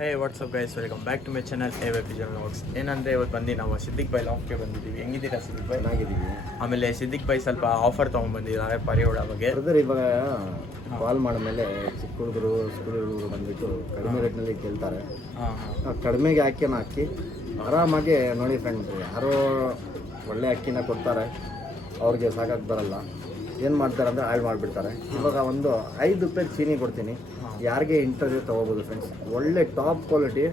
Hey what's up guys, welcome back to my channel a pigeon vlogs. ಏನಂದರೆ ಇವತ್ತು ಬಂದು ನಾವು ಸಿದ್ದಿಕ್ ಬೈ ಲಾಫ್ಟ್ಗೆ ಬಂದಿದ್ದೀವಿ. ಹೆಂಗಿದ್ದೀರಾ ಸಿದ್ದಿಕ್ ಬೈ? ಚೆನ್ನಾಗಿದ್ದೀವಿ. ಆಮೇಲೆ ಸಿದ್ದಿಕ್ ಬೈ ಸ್ವಲ್ಪ ಆಫರ್ ತೊಗೊಂಡ್ಬಂದಿದ್ದಾರೆ ಪರಿಯೋಳ ಬಗ್ಗೆ. ಬ್ರದರ್, ಇವಾಗ ಕಾಲ್ ಮಾಡಿದ್ಮೇಲೆ ಚಿಕ್ಕ ಹುಡುಗರು ಸ್ಕೂಲ್ ಹುಡುಗರು ಬಂದುಬಿಟ್ಟು ಕಡಿಮೆ ರೇಟ್ನಲ್ಲಿ ಕೇಳ್ತಾರೆ. ಕಡಿಮೆಗೆ ಹಾಕಿ ಆರಾಮಾಗಿ ನೋಡಿ ಫ್ರೆಂಡ್, ಯಾರೋ ಒಳ್ಳೆ ಅಕ್ಕಿನ ಕೊಡ್ತಾರೆ, ಅವ್ರಿಗೆ ಸಾಕಾಗಿ ಬರಲ್ಲ. ಏನು ಮಾಡ್ತಾರೆ ಅಂದರೆ ಹಾಳು ಮಾಡಿಬಿಡ್ತಾರೆ. ಇವಾಗ ಒಂದು 5 ರೂಪಾಯಿ ಚೀನಿ ಕೊಡ್ತೀನಿ, ಯಾರಿಗೆ ಇಂಟ್ರೆಸ್ಟ್ ತೊಗೋಬೋದು ಫ್ರೆಂಡ್ಸ್. ಒಳ್ಳೆ ಟಾಪ್ ಕ್ವಾಲಿಟಿ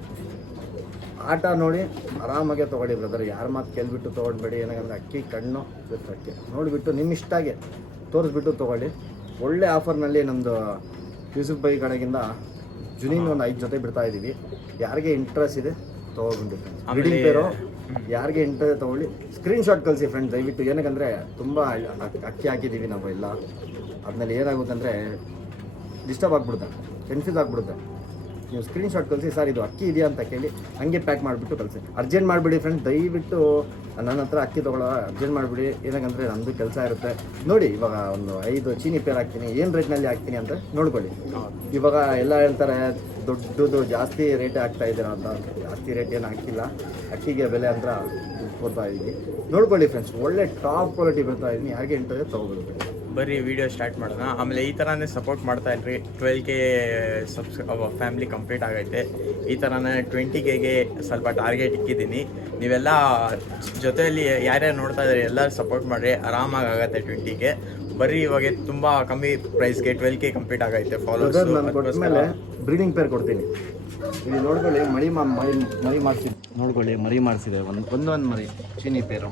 ಆಟ ನೋಡಿ ಆರಾಮಾಗೆ ತೊಗೊಳ್ಳಿ ಬ್ರದರ್. ಯಾರ ಮಾತು ಕೇಳಿಬಿಟ್ಟು ತೊಗೊಳ್ಬೇಡಿ. ಏನಾಗಂದರೆ ಅಕ್ಕಿ ಕಣ್ಣು ಬಿಟ್ಟು ಅಕ್ಕಿ ನೋಡಿಬಿಟ್ಟು ನಿಮ್ಮ ಇಷ್ಟಾಗೆ ತೋರಿಸ್ಬಿಟ್ಟು ತೊಗೊಳ್ಳಿ. ಒಳ್ಳೆ ಆಫರ್ನಲ್ಲಿ ನಮ್ಮದು ಯೂಸುಫ್ ಬೈ ಕಡೆಗಿಂದ ಜುನೀನ್ ಒಂದು 5 ಜೊತೆ ಬಿಡ್ತಾ ಇದ್ದೀವಿ. ಯಾರಿಗೆ ಇಂಟ್ರೆಸ್ಟ್ ಇದೆ ತೊಗೊಳ್ಬಿಟ್ಟು ಫ್ರೆಂಡ್ಸ್. ಬ್ರೀಡಿಂಗ್ ಪೇರು ಯಾರಿಗೆ ಇಂಟ್ರೆಸ್ಟ್ ತೊಗೊಳ್ಳಿ, ಸ್ಕ್ರೀನ್ಶಾಟ್ ಕಳಿಸಿ ಫ್ರೆಂಡ್ ದಯವಿಟ್ಟು. ಏನಕ್ಕಂದರೆ ತುಂಬ ಅಕ್ಕಿ ಹಾಕಿದ್ದೀವಿ ನಾವು ಎಲ್ಲ. ಅದ್ರಲ್ಲಿ ಏನಾಗುತ್ತೆ ಅಂದರೆ ಡಿಸ್ಟರ್ಬ್ ಆಗಿಬಿಡುತ್ತೆ, ಕನ್ಫ್ಯೂಸ್ ಆಗಿಬಿಡುತ್ತೆ. ನೀವು ಸ್ಕ್ರೀನ್ಶಾಟ್ ಕಳಿಸಿ, ಸರ್ ಇದು ಅಕ್ಕಿ ಇದೆಯಾ ಅಂತ ಕೇಳಿ ಹಂಗೆ ಪ್ಯಾಕ್ ಮಾಡಿಬಿಟ್ಟು ಕಳಿಸಿ. ಅರ್ಜೆಂಟ್ ಮಾಡಿಬಿಡಿ ಫ್ರೆಂಡ್ ದಯವಿಟ್ಟು. ನನ್ನ ಹತ್ರ ಅಕ್ಕಿ ತೊಗೊಳ್ಳೋ ಅರ್ಜೆಂಟ್ ಮಾಡಿಬಿಡಿ. ಏನಕ್ಕಂದರೆ ನಮ್ಮದು ಕೆಲಸ ಇರುತ್ತೆ. ನೋಡಿ ಇವಾಗ ಒಂದು 5 ಚೀನಿ ಪೇರ್ ಹಾಕ್ತೀನಿ, ಏನು ರೇಟ್ನಲ್ಲಿ ಹಾಕ್ತೀನಿ ಅಂತ ನೋಡ್ಕೊಳ್ಳಿ. ಇವಾಗ ಎಲ್ಲ ಹೇಳ್ತಾರೆ ದೊಡ್ಡದು ಜಾಸ್ತಿ ರೇಟೇ ಆಗ್ತಾ ಇದ್ದೀರಾ ಅಂತ. ಜಾಸ್ತಿ ರೇಟ್ ಏನು ಹಾಕಿಲ್ಲ, ಅಕ್ಕಿಗೆ ಬೆಲೆ ಅಂತ ಕೊಡ್ತಾ ಇದ್ದೀವಿ. ನೋಡ್ಕೊಳ್ಳಿ ಫ್ರೆಂಡ್ಸ್, ಒಳ್ಳೆ ಟಾಪ್ ಕ್ವಾಲಿಟಿ ಬರ್ತಾ ಇದ್ದೀನಿ. ಹಾಗೆ ಇಂಟರ್ವ್ಯೂ ತೊಗೊಳ್ಬೇಕು. ಬರೀ ವಿಡಿಯೋ ಸ್ಟಾರ್ಟ್ ಮಾಡೋಣ. ಆಮೇಲೆ ಈ ಥರನೇ ಸಪೋರ್ಟ್ ಮಾಡ್ತಾ ಇಲ್ರಿ. 12K ಫ್ಯಾಮಿಲಿ ಕಂಪ್ಲೀಟ್ ಆಗೈತೆ. ಈ ಥರನೇ 20Kಗೆ ಸ್ವಲ್ಪ ಟಾರ್ಗೆಟ್ ಇಕ್ಕಿದ್ದೀನಿ. ನೀವೆಲ್ಲ ಜೊತೆಯಲ್ಲಿ ಯಾರ್ಯಾರು ನೋಡ್ತಾ ಇದ್ದಾರೆ ಎಲ್ಲರೂ ಸಪೋರ್ಟ್ ಮಾಡಿರಿ, ಆರಾಮಾಗಿ ಆಗತ್ತೆ 20K. ಬರೀ ಇವಾಗ ತುಂಬ ಕಮ್ಮಿ ಪ್ರೈಸ್ಗೆ 12K ಕಂಪ್ಲೀಟ್ ಆಗೈತೆ. ಫಾಲೋವರ್ಸ್ ನಾನು ಕೊಟ್ಟಮೇಲೆ ಬ್ರೀಡಿಂಗ್ ಪೇರ್ ಕೊಡ್ತೀನಿ. ಇಲ್ಲಿ ನೋಡ್ಕೊಳ್ಳಿ, ಮರಿ ಮಾಡಿಸಿದೆ. ನೋಡ್ಕೊಳ್ಳಿ, ಮರಿ ಮಾಡಿಸಿದೆ. ಒಂದೊಂದು ಮರಿ ಚೀನಿ ಪೇರು,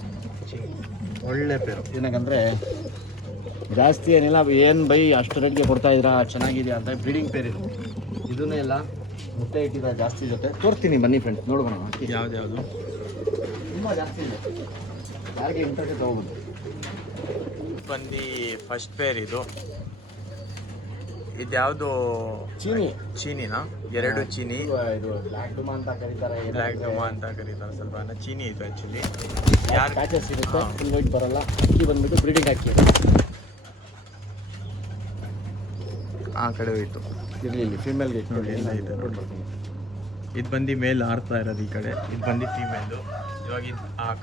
ಒಳ್ಳೆ ಪೇರು. ಏನಕ್ಕಂದರೆ ಜಾಸ್ತಿ ಏನಿಲ್ಲ, ಏನು ಬೈ ಅಷ್ಟು ರೇಟ್ಗೆ ಕೊಡ್ತಾಯಿದ್ದೀರಾ, ಚೆನ್ನಾಗಿದೆಯಾ ಅಂತ. ಬ್ರೀಡಿಂಗ್ ಪೇರ್ ಇದು. ಇದನ್ನೇ ಎಲ್ಲ ಮುಟ್ಟೆ ಇಟ್ಟಿದ್ದಾರೆ ಜಾಸ್ತಿ ಜೊತೆ. ತೋರಿಸ್ತೀನಿ ಬನ್ನಿ ಫ್ರೆಂಡ್ಸ್, ನೋಡ್ಬೋಣ. ಯಾವ್ದು ತುಂಬ ಜಾಸ್ತಿ ಇದೆ, ಯಾರಿಗೆ ಇಂಟ್ರೆಸ್ಟ್ ತೊಗೋಬೋದು. ಬಂದು ಫಸ್ಟ್ ಪೇರ್ ಇದು. ಇದ್ಯಾವುದು ಚೀನಿನಾ? 2 ಚೀನಿ. ಇದು ಬ್ಲ್ಯಾಕ್ ಡುಮಾ ಅಂತ ಕರೀತಾರೆ. ಬ್ಲ್ಯಾಕ್ ಡುಮಾ ಅಂತ ಕರೀತಾರೆ. ಸ್ವಲ್ಪ ಚೀನಿ ಇದು ಆ್ಯಕ್ಚುಲಿ. ಯಾರು ಪ್ಯಾಚಸ್ ಇರುತ್ತೆ, ಫುಲ್ ವೈಟ್ ಬರಲ್ಲ. ಅಕ್ಕಿ ಬಂದ್ಬಿಟ್ಟು ಬ್ರೀಡಿಂಗ್ ಹಾಕಿ ಆ ಕಡೆ ಹೋಯ್ತು. ಇಲ್ಲಿ ಫೀಮೇಲ್ಗೆ ನೋಡಿ ಎಲ್ಲ ಇದೆ ನೋಡಿ. ಇದು ಬಂದು ಮೇಲ್ ಆಡ್ತಾ ಇರೋದು ಈ ಕಡೆ, ಇದು ಬಂದು ಫೀಮೇಲು. ಇವಾಗ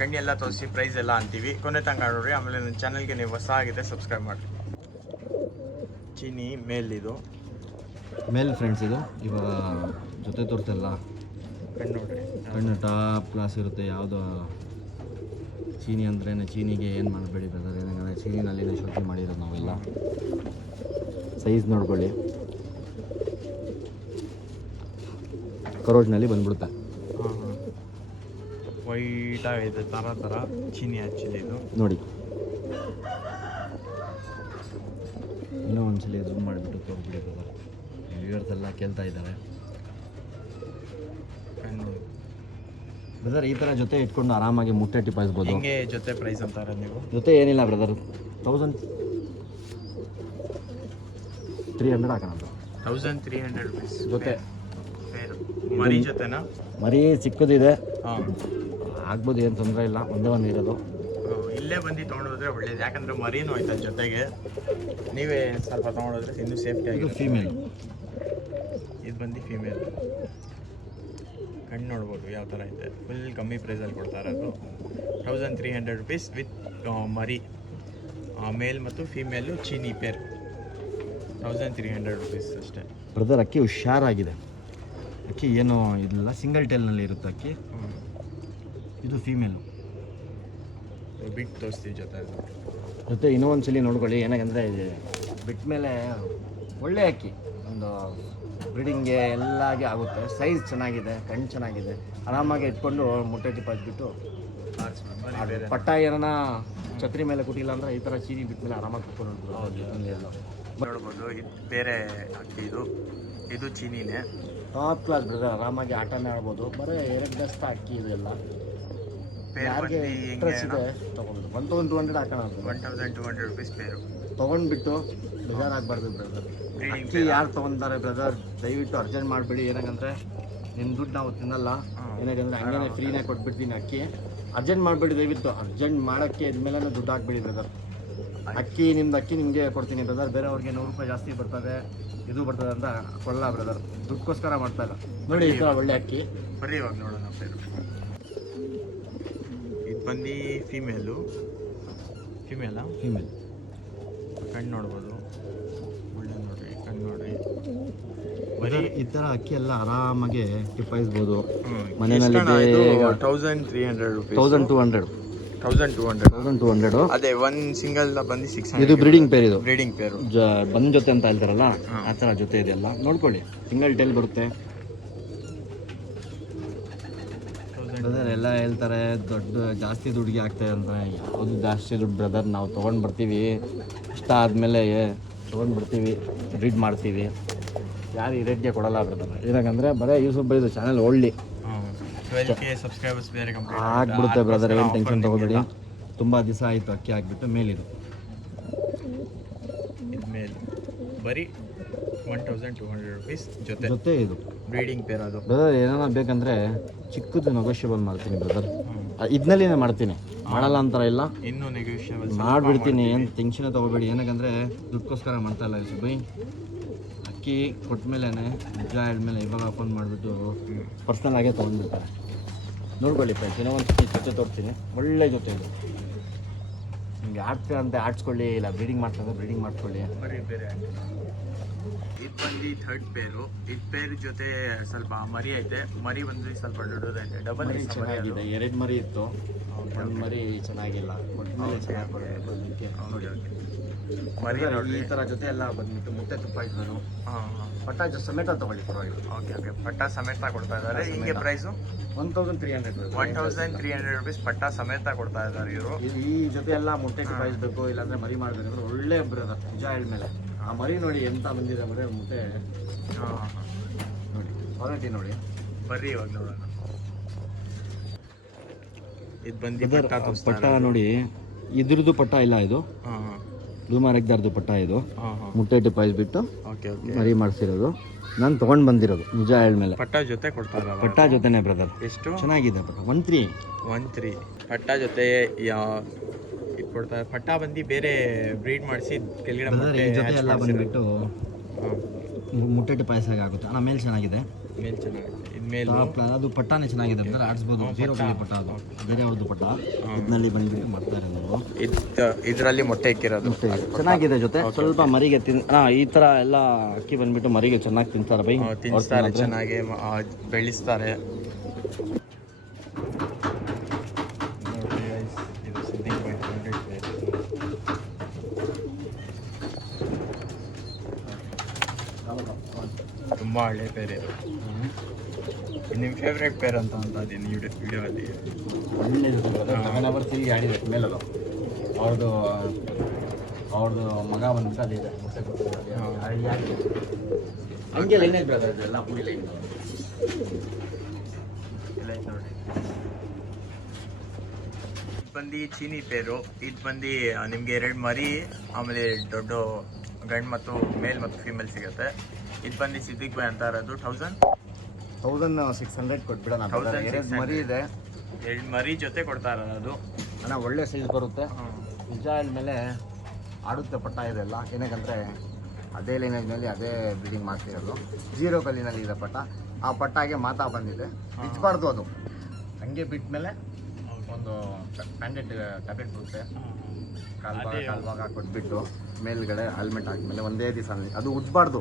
ಕಣ್ಣಿ ಎಲ್ಲ ತೋರಿಸಿ ಪ್ರೈಸ್ ಎಲ್ಲ ಅಂತೀವಿ. ಕೊನೆ ತನಕ ನೋಡ್ರಿ. ಆಮೇಲೆ ನನ್ನ ಚಾನಲ್ಗೆ ನೀವು ಹೊಸ ಆಗಿದೆ ಸಬ್ಸ್ಕ್ರೈಬ್ ಮಾಡಿರಿ. ಚೀನಿ ಮೇಲ್ ಇದು, ಮೇಲ್ ಫ್ರೆಂಡ್ಸ್. ಇದು ಇವಾಗ ಜೊತೆ ತೋರಿಸಲ್ಲ, ಕಣ್ಣು ನೋಡ್ರಿ, ಕಣ್ಣು ಟಾಪ್ ಕ್ಲಾಸ್ ಇರುತ್ತೆ. ಯಾವುದೋ ಚೀನಿ ಅಂದ್ರೇ ಚೀನಿಗೆ ಏನು ಮಾಡಬೇಡಿ ಬ್ರದರ್. ಏನಂದರೆ ಚೀನಿನಲ್ಲಿನೇ ಶೂಟಿಂಗ್ ಮಾಡಿರೋದು ನಾವೆಲ್ಲ. ಸೈಜ್ ನೋಡ್ಕೊಳ್ಳಿ, ಕರೋಜ್ನಲ್ಲಿ ಬಂದ್ಬಿಡುತ್ತೆ. ವೈಟ್ ಆಗಿದೆ, ಥರ ಚೀನಿ ಆ್ಯಕ್ಚುಲಿ ಇದು ನೋಡಿ. ಇನ್ನೂ ಒಂದ್ಸಲಿ ಝೂಮ್ ಮಾಡಿಬಿಟ್ಟು ತೋರಿಸ್ಬಿಡಿ ಬ್ರದರ್. ವ್ಯೂವರ್ಸ್ ಎಲ್ಲ ಕೇಳ್ತಾ ಇದ್ದಾರೆ ಬ್ರದರ್. ಈ ಥರ ಜೊತೆ ಇಟ್ಕೊಂಡು ಆರಾಮಾಗಿ ಮುಟ್ಟೆ ಟಿಪಾಯಿಸ್ಬೋದು. ಹಿಂಗೆ ಜೊತೆ ಪ್ರೈಸ್ ಅಂತಾರೆ ನೀವು? ಜೊತೆ ಏನಿಲ್ಲ ಬ್ರದರ್, 1300 ಹಾಕೋಣ. 1300 ರುಪೀಸ್ ಜೊತೆ. ಮರಿ ಜೊತೆನಾ? ಮರಿ ಚಿಕ್ಕದಿದೆ, ಹಾಂ ಆಗ್ಬೋದು, ಏನು ತೊಂದರೆ ಇಲ್ಲ. ಒಂದೇ ಒಂದು ಇರೋದು. ಇಲ್ಲೇ ಬಂದು ತೊಗೊಂಡೋದ್ರೆ ಒಳ್ಳೇದು, ಯಾಕಂದರೆ ಮರಿನೂ ಆಯ್ತು ಜೊತೆಗೆ. ನೀವೇ ಸ್ವಲ್ಪ ತೊಗೊಂಡೋದ್ರೆ ಇನ್ನೂ ಸೇಫ್ಟಿ ಆಗಿದೆ. ಫೀಮೇಲ್. ಇದು ಬಂದು ಫೀಮೇಲ್. ಕಣ್ಣು ನೋಡ್ಬೋದು ಯಾವ ಥರ ಇದೆ. ಫುಲ್ ಕಮ್ಮಿ ಪ್ರೈಸಲ್ಲಿ ಕೊಡ್ತಾ ಇರೋದು. 1300 ರುಪೀಸ್ ವಿತ್ ಮರಿ. ಮೇಲ್ ಮತ್ತು ಫೀಮೇಲು ಚೀನಿ ಪೇರ್. 1300 ರುಪೀಸ್ ಅಷ್ಟೇ ಬ್ರದರ್. ಅಕ್ಕಿ ಹುಷಾರಾಗಿದೆ. ಅಕ್ಕಿ ಏನು ಇದಿಲ್ಲ, ಸಿಂಗಲ್ ಟೇಲ್ನಲ್ಲಿ ಇರುತ್ತೆ ಅಕ್ಕಿ. ಇದು ಫೀಮೇಲು. ಬಿಟ್ಟು ತೋರಿಸ್ತೀವಿ ಜೊತೆ ಇನ್ನೂ ಒಂದು ಸಲ ನೋಡ್ಕೊಳ್ಳಿ. ಏನಕ್ಕಂದರೆ ಬಿಟ್ಟ ಮೇಲೆ ಒಳ್ಳೆ ಅಕ್ಕಿ, ಒಂದು ಬ್ರೀಡಿಂಗ್ಗೆ ಎಲ್ಲಾಗೆ ಆಗುತ್ತೆ. ಸೈಜ್ ಚೆನ್ನಾಗಿದೆ, ಕಣ್ಣು ಚೆನ್ನಾಗಿದೆ. ಆರಾಮಾಗಿ ಇಟ್ಕೊಂಡು ಮುಟ್ಟೆ ಟಿಪ್ಪಾಚ್ಬಿಟ್ಟು ಪಟ್ಟ ಏನಾನ ಛತ್ರಿ ಮೇಲೆ ಕುಟ್ಟಿಲ್ಲ ಅಂದರೆ ಈ ಥರ ಚೀನಿ ಬಿಟ್ಟ ಮೇಲೆ ಆರಾಮಾಗಿ ಕುತ್ಕೊಂಡು ನೋಡ್ಬೋದು. ಇದು ಬೇರೆ ಅಕ್ಕಿ. ಇದು ಚೀನಿನೇ, ಟಾಪ್ ಕ್ಲಾಸ್ ಬ್ರದರ್. ಆರಾಮಾಗಿ ಆಟನೇ ಆಡ್ಬೋದು. ಬರೀ 2 ದಸ್ತ ಅಕ್ಕಿ ಇದೆಲ್ಲ. ಯಾರಿಗೆ ಇಂಟ್ರೆಸ್ಟ್ ಇದೆ ತೊಗೊಬೋದು. 1200 ಹಾಕೋಣ. 1200 ರುಪೀಸ್ ಪೇರು. ತೊಗೊಂಡ್ಬಿಟ್ಟು ಬೇಜಾರಾಗಬಾರ್ದು ಬ್ರದರ್. ಅಕ್ಕಿ ಯಾರು ತೊಗೊತಾರೆ ಬ್ರದರ್ ದಯವಿಟ್ಟು ಅರ್ಜೆಂಟ್ ಮಾಡಿಬಿಡಿ. ಏನಕ್ಕಂದರೆ ನಿಮ್ಮ ದುಡ್ಡು ನಾವು ತಿನ್ನಲ್ಲ. ಏನಕ್ಕಂದರೆ ಹಂಗೇ ಫ್ರೀನೇ ಕೊಟ್ಬಿಡ್ತೀನಿ ಅಕ್ಕಿ. ಅರ್ಜೆಂಟ್ ಮಾಡಿಬಿಡಿ ದಯವಿಟ್ಟು. ಅರ್ಜೆಂಟ್ ಮಾಡೋಕ್ಕೆ ಇದ್ಮೇಲೆ ದುಡ್ಡು ಹಾಕ್ಬಿಡಿ ಬ್ರದರ್. ಅಕ್ಕಿ ನಿಮ್ದು ಅಕ್ಕಿ ನಿಮಗೆ ಕೊಡ್ತೀನಿ ಬ್ರದರ್. ಬೇರೆಯವ್ರಿಗೆ 100 ರೂಪಾಯಿ ಜಾಸ್ತಿ ಬರ್ತದೆ. ಇದು ಬರ್ತದೆ ಅಂತ ಕೊಡಲ್ಲ ಬ್ರದರ್, ದುಡ್ಕೋಸ್ಕರ ಮಾಡ್ತಾ ಇಲ್ಲ. ನೋಡಿ ಈ ಥರ ಒಳ್ಳೆ ಅಕ್ಕಿ. ಬರ್ರಿ ಇವಾಗ ನೋಡೋಣ ಪೇರು. ಇದು ಬಂದು ಫೀಮೇಲಾ ಫೀಮೇಲ್. ಕಣ್ಣು ನೋಡ್ಬೋದು, ಒಳ್ಳೆ ನೋಡ್ರಿ ಕಣ್ಣು ನೋಡ್ರಿ. ಬರೀ ಈ ಥರ ಅಕ್ಕಿ ಎಲ್ಲ ಆರಾಮಾಗಿ ಟಿಪ್ಪಾಯಿಸ್ಬೋದು. ಮನೆಯಲ್ಲಿ ಮನೆಯಲ್ಲಿ 1300 rupees, 1200 ಅದೇ ಒಂದು ಸಿಂಗಲ್ ಬಂದು 600. ಇದು ಬ್ರೀಡಿಂಗ್ ಪೇರ್, ಇದು ಬ್ರೀಡಿಂಗ್ ಪೇರು. ಬಂದ್ ಜೊತೆ ಅಂತ ಹೇಳ್ತಾರಲ್ಲ ಆ ಥರ ಜೊತೆ ಇದೆಲ್ಲ ನೋಡ್ಕೊಳ್ಳಿ. ಸಿಂಗಲ್ ಟೇಲ್ ಬರುತ್ತೆ. ಬ್ರದರ್ ಎಲ್ಲ ಹೇಳ್ತಾರೆ ಜಾಸ್ತಿ ದುಡ್ಡಿಗೆ ಆಗ್ತದೆ ಅಂತ. ಯಾವುದು ಜಾಸ್ತಿ ದುಡ್ಡು ಬ್ರದರ್, ನಾವು ತೊಗೊಂಡು ಬರ್ತೀವಿ, ಇಷ್ಟ ಆದಮೇಲೆ ತೊಗೊಂಡು ಬರ್ತೀವಿ, ಬ್ರೀಡ್ ಮಾಡ್ತೀವಿ. ಯಾರು ಈ ರೇಟ್ಗೆ ಕೊಡಲ್ಲ ಬ್ರದರ್. ಏನಂದರೆ ಬರೀ ಯೂಸಫ್ ಇದು ಚಾನಲ್ ಒಳ್ಳೆ 12K ಸಬ್ಸ್ಕ್ರೈಬರ್ಸ್ ಬೇರೆ ಕಂಪ್ಲೀಟ್ ಆಗ್ಬಿಡುತ್ತೆ ಬ್ರದರ್, ಏನು ಟೆನ್ಷನ್ ತೊಗೋಬೇಡಿ. ತುಂಬ ದಿವಸ ಆಯಿತು ಅಕ್ಕಿ ಆಗಿಬಿಟ್ಟು ಮೇಲಿದು. ಇದು ಮೇಲೆ ಬರೀ 1200 rupees ಜೊತೆ ಇದು ಬ್ರೀಡಿಂಗ್ ಪೇರ್. ಅದು ಬ್ರದರ್ ಏನಾರ ಬೇಕಂದರೆ ಚಿಕ್ಕದು ನೆಗೋಷಿಯಬಲ್ ಮಾಡ್ತೀನಿ ಬ್ರದರ್, ಇದನ್ನಲ್ಲಿನೇ ಮಾಡ್ತೀನಿ, ಮಾಡಲ್ಲ ಅಂತಾರ ಇಲ್ಲ, ಇನ್ನೂ ನೆಗೋಷಿಯಬಲ್ ಮಾಡಿಬಿಡ್ತೀನಿ. ಏನು ಟೆನ್ಷನ್ ತೊಗೋಬೇಡಿ. ಏನಕ್ಕಂದರೆ ದುಡ್ಕೋಸ್ಕರ ಮಾಡ್ತಾ ಇಲ್ಲ ಯೂಸಫ್ ಬೈ. ಅಕ್ಕಿ ಕೊಟ್ಟ ಮೇಲೇ ನಿಜ ಹೇಳಿದ್ಮೇಲೆ ಇವಾಗ ಫೋನ್ ಮಾಡಿಬಿಟ್ಟು ಪರ್ಸ್ನಲ್ ಆಗೇ ತೊಗೊಂಡ್ಬಿಡ್ತಾರೆ. ನೋಡ್ಕೊಳ್ಳಿ ಫ್ರೆಂಡ್ಸ್, ಏನೋ ಒಂದು ಜೊತೆ ತೋರಿಸ್ತೀನಿ, ಒಳ್ಳೆ ಜೊತೆ ಇದು. ನಿಮಗೆ ಆಡ್ತೀರ ಅಂತ ಆಡ್ಸ್ಕೊಳ್ಳಿ, ಇಲ್ಲ ಬ್ರೀಡಿಂಗ್ ಮಾಡ್ತಾರೆ ಬ್ರೀಡಿಂಗ್ ಮಾಡ್ಕೊಳ್ಳಿ. ಬರೀ ಬೇರೆ. ಇದು ಬಂದು ಥರ್ಡ್ ಪೇರು. ಇದು ಪೇರ್ ಜೊತೆ ಸ್ವಲ್ಪ ಮರಿ ಐತೆ. ಮರಿ ಬಂದು ಸ್ವಲ್ಪ ದೊಡ್ಡದೈತೆ, ಡಬಲ್ ಮರಿ ಚೆನ್ನಾಗಿದೆ. 2 ಮರಿ ಇತ್ತು, 1 ಮರಿ ಚೆನ್ನಾಗಿಲ್ಲ. ಒಟ್ಟಿನಲ್ಲಿ ಚೆನ್ನಾಗಿ ಮರಿ ಈ ಥರ ಜೊತೆ ಎಲ್ಲ ಬಂದ್ಬಿಟ್ಟು ಮುಟ್ಟೆ ತುಪ್ಪ ಇದ್ದನು. ಪಟ್ಟ ಸಮೇತ ತೊಗೊಳ್ಳಿ, ಪರವಾಗಿಲ್ಲ. ಓಕೆ ಪಟ್ಟ ಸಮೇತ ಕೊಡ್ತಾ ಇದ್ದಾರೆ. ಹಿಂಗೆ ಪ್ರೈಸು 1300 rupees ಪಟ್ಟ ಸಮೇತ ಕೊಡ್ತಾ ಇದ್ದಾರೆ ಇವರು. ಈ ಜೊತೆ ಎಲ್ಲ ಮುಟ್ಟೆ ತುಪ್ಪಾಯಿಸ್ಬೇಕು, ಇಲ್ಲಾಂದ್ರೆ ಮರಿ ಮಾಡಬೇಕಂದ್ರೆ ಒಳ್ಳೆ ಬ್ರದರ್. ನಿಜ ಹೇಳಿದ್ಮೇಲೆ ಆ ಮರಿ ನೋಡಿ ಎಂತ ಬಂದಿದೆ ಮರಿ ಮುಟ್ಟೆ ನೋಡಿ, ಕ್ವಾಲಿಟಿ ನೋಡಿ. ಬರ್ರಿ ಇವಾಗ ನೋಡೋಣ. ಇದು ಬಂದು ಪಟ್ಟ ನೋಡಿ, ಇದ್ರದ್ದು ಪಟ್ಟ ಇಲ್ಲ, ಇದು ಧೂಮಾರೆಗ್ದಾರ್ದು ಪಟ್ಟ. ಇದು ಮುಟ್ಟೆ ಟಿಪ್ಪಾಯಿಸ್ಬಿಟ್ಟು ಮರಿ ಮಾಡಿಸಿರೋದು, ನಾನು ತೊಗೊಂಡು ಬಂದಿರೋದು ನಿಜ ಹೇಳಿದ್ಮೇಲೆ. ಪಟ್ಟ ಜೊತೆ ಕೊಡ್ತಾರ? ಪಟ್ಟ ಜೊತೆನೇ ಬ್ರದರ್. ಎಷ್ಟು ಚೆನ್ನಾಗಿದೆ ಪಟ್ಟ? 1.3 ಪಟ್ಟ ಜೊತೆ ಇದು ಕೊಡ್ತಾರೆ. ಪಟ್ಟ ಬಂದು ಬೇರೆ ಬ್ರೀಡ್ ಮಾಡಿಸಿ ಕೆಳಗಡೆ ಜೊತೆ ಎಲ್ಲ ಬಂದ್ಬಿಟ್ಟು ಮುಟ್ಟೆ ಟಿಪ್ಪಾಯಿಸಾಗ ಆಗುತ್ತೆ. ಆಮೇಲೆ ಚೆನ್ನಾಗಿದೆ, ಮೇಲ್ ಚೆನ್ನಾಗಿದೆ. ಇದು ಮೇಲ್ ಅದು ಪಟ್ಟಾನೇ ಚೆನ್ನಾಗಿದೆ ಬ್ರದರ್, ಆಡಿಸ್ಬೋದು. 0 ಕಲಿ ಪಟ್ಟ, ಅದು ಬೇರೆ ಅವ್ರದ್ದು ಪಟ್ಟ. ಇದನ್ನಲ್ಲಿ ಬಂದ್ಬಿಟ್ಟು ಮಾಡ್ತಾ ಇರೋದು. ಇದರಲ್ಲಿ ಮೊಟ್ಟೆ ಇಕ್ಕಿರೋದು ಚೆನ್ನಾಗಿದೆ. ಜೊತೆ ಸ್ವಲ್ಪ ಮರಿಗೆ ಈ ಥರ ಎಲ್ಲ ಅಕ್ಕಿ ಬಂದ್ಬಿಟ್ಟು ಮರಿಗೆ ಚೆನ್ನಾಗಿ ತಿಂತಾರೆ ಬೈ, ತಿನ್ನಿಸ್ತಾರೆ, ಚೆನ್ನಾಗಿ ಬೆಳೆಸ್ತಾರೆ. ತುಂಬ ಹಳೆ ಪೇರ್ ಇದು. ನಿಮ್ಮ ಫೇವ್ರೇಟ್ ಪೇರ್ ಅಂತ ಇದೀನಿ ವಿಡಿಯೋದಲ್ಲಿ. ಒಳ್ಳೆಯದು 7 hours ತಿರುಗಿ ಆಡಿದೆ ಮೇಲದು. ಅವ್ರದ್ದು ಮಗ ಬಂದ್ಬಿಟ್ಟು ಅಲ್ಲಿದೆ. ಹಂಗೆ ಲೈನ್ ಐತೆ ಬ್ರದರ್, ಇದೆಲ್ಲ ಪುಡಿ ಲೈನ್ ನೋಡಿ. ಇದು ಬಂದು ಚೀನಿ ಪೇರು. ಇದು ಬಂದು ನಿಮಗೆ 2 ಮರಿ, ಆಮೇಲೆ ದೊಡ್ಡ ಗಂಡು ಮತ್ತು ಮೇಲ್ ಮತ್ತು ಫೀಮೇಲ್ ಸಿಗುತ್ತೆ. ಇದು ಬಂದು ಸಿದ್ದಿಕ್ ಬಾಯ್ ಅಂತ ಇರೋದು 1600 ಕೊಟ್ಬಿಡೋಣ. 2 ಮರಿ ಇದೆ, 2 ಮರಿ ಜೊತೆ ಕೊಡ್ತಾ ಇರೋದು. ಅಣ್ಣ ಒಳ್ಳೆ ಸೈಜ್ ಬರುತ್ತೆ. ನಿಜ ಆದಮೇಲೆ ಆಡುತ್ತೆ ಪಟ್ಟ ಇದೆಲ್ಲ. ಏನಕ್ಕಂದರೆ ಅದೇ ಲೈನೇಜ್ನಲ್ಲಿ ಅದೇ ಬ್ರೀಡಿಂಗ್ ಮಾಡ್ತಿರೋದು. 0 ಕಲ್ಲಿನಲ್ಲಿ ಇದೆ ಪಟ್ಟ. ಆ ಪಟ್ಟಾಗೆ ಮಾತಾ ಬಂದಿದೆ, ಬಿಚ್ಚಬಾರ್ದು. ಅದು ಹಂಗೆ ಬಿಟ್ಟ ಮೇಲೆ ಒಂದು ಪ್ಯಾಂಡೆಟ್ ಟ್ಯಾಬ್ಲೆಟ್ ಬರುತ್ತೆ, ಕಾಲ್ಭಾಗ ಕೊಟ್ಬಿಟ್ಟು ಮೇಲ್ಗಡೆ ಹೆಲ್ಮೆಟ್ ಹಾಕಿದ್ಮೇಲೆ ಒಂದೇ ದಿವಸ ಅದು ಉಜ್ಜಬಾರ್ದು.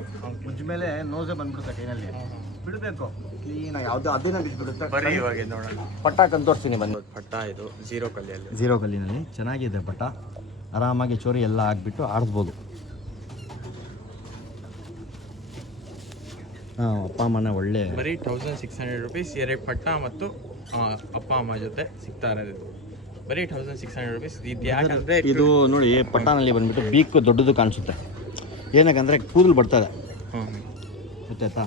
ಉಜ್ಜ ಮೇಲೆ ನೋಸೆ ಬಂದ್ಬಿಡುತ್ತೆ ಕೈನಲ್ಲಿ, ಬಿಡಬೇಕು ಕ್ಲೀನಾಗಿ. ಯಾವುದು ಅದೇನ ಬಿದ್ದುಬಿಡುತ್ತೆ. ಬರೀ ಇವಾಗ ನೋಡೋಣ. ಪಟ್ಟ ಕಂತೋರ್ಸ್ತೀನಿ ಬನ್ನಿ. ಪಟ್ಟ ಇದು 0 ಕಲ್ಲಿಯಲ್ಲಿ, 0 ಕಲ್ಲಿನಲ್ಲಿ ಚೆನ್ನಾಗಿದೆ ಪಟ್ಟ. ಆರಾಮಾಗಿ ಚೋರಿ ಎಲ್ಲ ಹಾಕ್ಬಿಟ್ಟು ಆಡಿಸ್ಬೋದು. ಅಪ್ಪ ಅಮ್ಮನ ಒಳ್ಳೆ. ಬರೀ 1600 rupees 2 ಪಟ್ಟ ಮತ್ತು ಅಪ್ಪ ಅಮ್ಮ ಜೊತೆ ಸಿಗ್ತಾ ಇರೋದು. ಬರೀ 1600 rupees. ಇದು ಯಾಕಂದರೆ ಇದು ನೋಡಿ, ಪಟ್ಟನಲ್ಲಿ ಬಂದ್ಬಿಟ್ಟು ಬೀಕ್ ದೊಡ್ಡದು ಕಾಣಿಸುತ್ತೆ. ಏನಕ್ಕಂದರೆ ಕೂದಲು ಬರ್ತದೆ, ಗೊತ್ತಾಯ್ತಾ?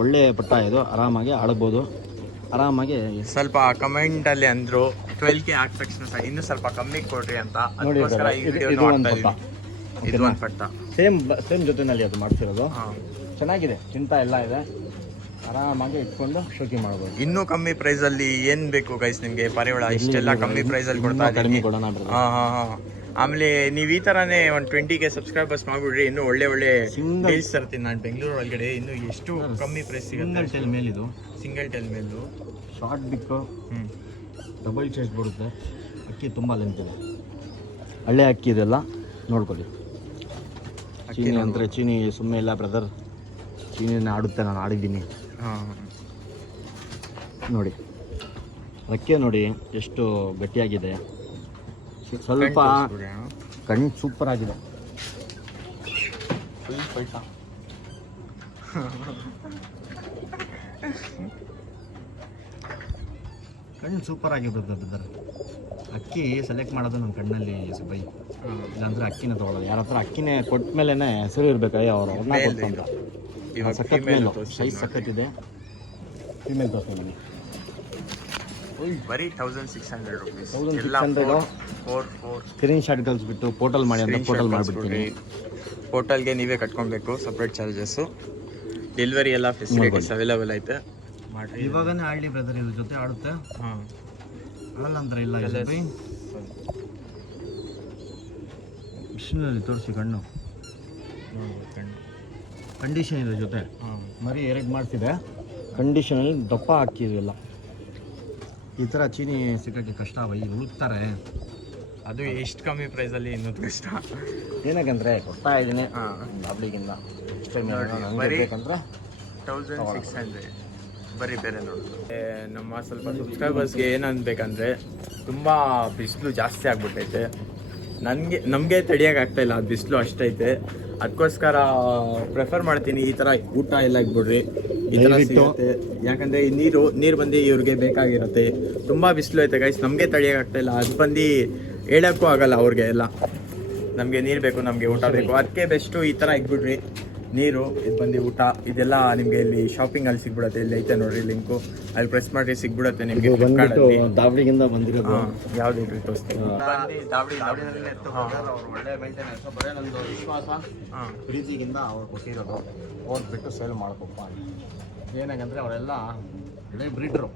ಒಳ್ಳೆ ಪಟ್ಟ ಇದು, ಆರಾಮಾಗಿ ಆಡ್ಬೋದು. ಆರಾಮಾಗಿ ಸ್ವಲ್ಪ ಕಮೆಂಟಲ್ಲಿ ಅಂದರು 12K ಆದ ತಕ್ಷಣ ಇನ್ನೂ ಸ್ವಲ್ಪ ಕಮ್ಮಿ ಕೊಡ್ರಿ ಅಂತ. ಅದಕ್ಕೋಸ್ಕರ ಈ ವಿಡಿಯೋ ಮಾಡ್ತಾ ಇದ್ದೀವಿ. ಇದು ಒಂದು ಪಟ್ಟ ಸೇಮ್ ಜೊತೆನಲ್ಲಿ ಅದು ಮಾಡ್ತಿರೋದು. ಚೆನ್ನಾಗಿದೆ, ಚಿಂತ ಎಲ್ಲ ಇದೆ. ಆರಾಮಾಗಿ ಇಟ್ಕೊಂಡು ಶೋಕಿ ಮಾಡ್ಬೋದು. ಇನ್ನೂ ಕಮ್ಮಿ ಪ್ರೈಸಲ್ಲಿ ಏನು ಬೇಕು ಗೈಸ್ ನಿಮಗೆ ಪಾರಿವಾಳ ಇಷ್ಟೆಲ್ಲ ಕಮ್ಮಿ ಪ್ರೈಸಲ್ಲಿ ಕೊಡ್ತಾ ಕಡಿಮೆ ಇದ್ದೀನಿ. ಕೊಡೋಣ brother. ಹಾಂ. ಆಮೇಲೆ ನೀವು ಈ ಥರನೇ ಒಂದು 20K ಸಬ್ಸ್ಕ್ರೈಬರ್ಸ್ ಮಾಡಿಬಿಡ್ರಿ, ಇನ್ನೂ ಒಳ್ಳೆ ಡೀಲ್ಸ್ ತರ್ತೀನಿ ನಾನು ಬೆಂಗಳೂರು ಒಳಗಡೆ. ಇನ್ನೂ ಎಷ್ಟು ಕಮ್ಮಿ ಪ್ರೈಸ್ ಸಿಂಗಲ್ ಸಿಗುತ್ತೆ. ಟೈಲ್ ಮೇಲಿದು ಸಿಂಗಲ್ ಟೆಲ್ ಮೇಲು ಶಾರ್ಟ್ ಬಿಕ್ಕು ಹ್ಞೂ ಡಬಲ್ ಚೆಸ್ಟ್ ಬರುತ್ತೆ. ಅಕ್ಕಿ ತುಂಬ ಲೆಂತ್ ಇದೆ. ಹಳ್ಳೆ ಅಕ್ಕಿ ಇದೆಲ್ಲ ನೋಡ್ಕೊಳ್ಳಿ. ಚೀನಿ ಅಂದರೆ ಚೀನಿ ಸುಮ್ಮನೆ ಇಲ್ಲ ಬ್ರದರ್, ಚೀನಿನ ಆಡುತ್ತೆ, ನಾನು ಆಡಿದ್ದೀನಿ ಹಾಂ. ನೋಡಿ. ಅಕ್ಕಿ ನೋಡಿ ಎಷ್ಟು ಗಟ್ಟಿಯಾಗಿದೆ. ಸ್ವಲ್ಪ ಕಣ್ಣು ಸೂಪರ್ ಆಗಿದೆ. ಫುಲ್ ಪೈಟ. ಕಣ್ಣು ಸೂಪರ್ ಆಗಿರುತ್ತೆ ಬ್ರದರ್. ಅಕ್ಕಿ ಸೆಲೆಕ್ಟ್ ಮಾಡೋದು ನನ್ನ ಕಣ್ಣಲ್ಲಿ ಬೈ. ಇಲ್ಲಾಂದರೆ ಅಕ್ಕಿನ ತೊಗೊಳ್ಳೋದು. ಯಾರ ಹತ್ರ ಅಕ್ಕಿನೇ ಕೊಟ್ಟ ಮೇಲೇ ಹೆಸರು ಇರಬೇಕು ಅವರು ಅವ್ರನ್ನ ಕೊಡ್ತಾರೆ. ಇವಾಗ ಸಖತ್ ಮೇಲು ಸೈಜ್ ಸಖತ್ತಿದೆ. ಫೀಮೇಲ್ ತೋರಿಸ್ತೀನಿ ಬರೀ 1600 ರುಪೀಸ್. 1600 ಸ್ಕ್ರೀನ್ ಶಾಟ್ ಕಳಿಸ್ಬಿಟ್ಟು ಪೋರ್ಟಲ್ ಮಾಡಿ ಅಂತ ಪೋರ್ಟಲ್ ಮಾಡಿಬಿಡ್ತೀನಿ. ಪೋರ್ಟಲ್ಗೆ ನೀವೇ ಕಟ್ಕೊಬೇಕು, ಸಪ್ರೇಟ್ ಚಾರ್ಜಸ್ಸು. ಡೆಲಿವರಿ ಎಲ್ಲ ಫೆಸಿಲಿಟೀಸ್ ಅವೈಲೇಬಲ್ ಐತೆ. ಮಾಡಿರಿ ಇವಾಗನೇ ಆಡಲಿ ಬ್ರದರ್, ಇದ್ರ ಜೊತೆ ಆಡುತ್ತೆ. ಹಾಂ ಆಡಲ್ಲ ಅಂದ್ರೆ ಇಲ್ಲ. ಮಿಷಿನಲ್ಲಿ ತೋರಿಸಿ ಕಣ್ಣು ನೋಡ್ಬೋದು ಕಣ್ಣು ಕಂಡೀಷನ್ ಇದೆ ಜೊತೆ. ಹಾಂ ಮರಿ 2 ಮಾಡ್ತಿದೆ ಕಂಡೀಷನಲ್ಲಿ. ದಪ್ಪ ಹಾಕಿದ್ವಿಲ್ಲ. ಈ ಥರ ಚೀನಿ ಸಿಗೋಕ್ಕೆ ಕಷ್ಟ ಬೈ, ಹುಡುಕ್ತಾರೆ. ಅದು ಎಷ್ಟು ಕಮ್ಮಿ ಪ್ರೈಸಲ್ಲಿ ಇನ್ನೊಂದು ಕಷ್ಟ. ಏನಕ್ಕಂದ್ರೆ ಕೊಡ್ತಾ ಇದ್ದೀನಿ ಹಾಂ ಲಾಬ್ಲಿಗಿಂದ. ಬರೀ ಬೇಕಂದ್ರೆ 1600 ಬರೀ ಬೇರೆ ನೋಡೋದು. ನಮ್ಮ ಸ್ವಲ್ಪ ಸಬ್ಸ್ಕ್ರೈಬರ್ಸ್ಗೆ ಏನು ಅನ್ಬೇಕಂದ್ರೆ ತುಂಬ ಬಿಸಿಲು ಜಾಸ್ತಿ ಆಗ್ಬಿಟ್ಟೈತೆ. ನಮಗೆ ತಡಿಯೋಕ್ಕಾಗ್ತಾಯಿಲ್ಲ, ಅದು ಬಿಸಿಲು ಅಷ್ಟೈತೆ. ಅದಕ್ಕೋಸ್ಕರ ಪ್ರಿಫರ್ ಮಾಡ್ತೀನಿ ಈ ಥರ ಊಟ ಎಲ್ಲ ಇಟ್ಬಿಡ್ರಿ, ಈ ಥರ ಸಿಗುತ್ತೆ. ಯಾಕಂದರೆ ನೀರು ಬಂದು ಇವ್ರಿಗೆ ಬೇಕಾಗಿರುತ್ತೆ. ತುಂಬ ಬಿಸಿಲು ಐತೆ ಗೈಸ್, ನಮಗೆ ತಡಿಯೋಕ್ಕಾಗ್ತಾಯಿಲ್ಲ. ಅದು ಬಂದು ಹೇಳೋಕ್ಕೂ ಆಗಲ್ಲ ಅವ್ರಿಗೆ ಎಲ್ಲ, ನಮಗೆ ನೀರು ಬೇಕು, ನಮಗೆ ಊಟ ಬೇಕು. ಅದಕ್ಕೆ ಬೆಸ್ಟು ಈ ಥರ ಇಟ್ಬಿಡ್ರಿ. ನೀರು ಇದು ಬಂದು ಊಟ ಇದೆಲ್ಲ ನಿಮಗೆ ಇಲ್ಲಿ ಶಾಪಿಂಗಲ್ಲಿ ಸಿಗ್ಬಿಡುತ್ತೆ. ಇಲ್ಲಿ ಐತೆ ನೋಡಿರಿ ಲಿಂಕು, ಅಲ್ಲಿ ಪ್ರೆಸ್ ಮಾಡಿ ಸಿಗ್ಬಿಡುತ್ತೆ ನಿಮಗೆ. ದಾವಡಿಗಿಂದ ಬಂದಿರೋದು. ಯಾವ್ದು ಇದ್ರಿ ತೋರಿಸ್ತೀನಿ. ಒಳ್ಳೆ ಮೇಂಟೆನೆನ್ಸ್. ಬರೀ ನಂದು ವಿಶ್ವಾಸ ಪ್ರೀತಿಗಿಂದ ಅವ್ರು ಕೊಟ್ಟಿರೋದು. ಓದ್ಬಿಟ್ಟು ಸೇಲ್ ಮಾಡ್ಕೊಪ್ಪ. ಏನಾಗಂದ್ರೆ ಅವರೆಲ್ಲ ಒಳ್ಳೆ ಬ್ರೀಡ್ರು.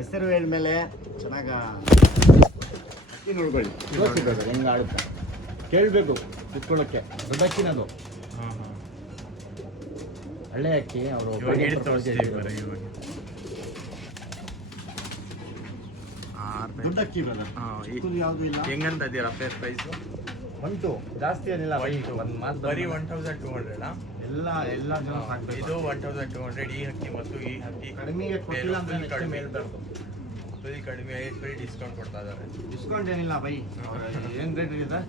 ಹೆಸರು ಹೇಳಿದ್ಮೇಲೆ ಚೆನ್ನಾಗಿ ಅಕ್ಕಿ ನೋಡ್ಕೊಳ್ಳಿ. ಹೆಂಗೆ ಆಡುತ್ತೆ ಕೇಳಬೇಕು ಕುತ್ಕೊಳ್ಳೋಕ್ಕೆ. ದೊಡ್ಡ ಅಕ್ಕಿನದು ಹಳ್ಳೆ ಅಕ್ಕಿ. ಅವರು ದೊಡ್ಡ ಅಕ್ಕಿ ಯಾವುದು ಇಲ್ಲ. ಹೆಂಗಂತ ಇದೀರಾ ಫೇರ್ ಪ್ರೈಸು? 1-2 ಜಾಸ್ತಿ ಏನಿಲ್ಲ. ಒಂದು ಮಾತು ಬರೀ 1200 ಎಲ್ಲ ಜನ ಹಾಕ್ಬೇಕು. ಇದು 1200 ಈ ಹಕ್ಕಿ ಮತ್ತು ಈ ಹಕ್ಕಿ ಕಡಿಮೆಗೆ ಕೊಟ್ಟಿಲ್ಲ ಅಂದ್ರೆ ಕಡಿಮೆ ಫುಲ್ ಕಡಿಮೆ ಫುಲ್ ಡಿಸ್ಕೌಂಟ್ ಕೊಡ್ತಾ ಇದ್ದಾರೆ. ಡಿಸ್ಕೌಂಟ್ ಏನಿಲ್ಲ ಬೈ, ಏನು ರೇಟ್ ಇದೆ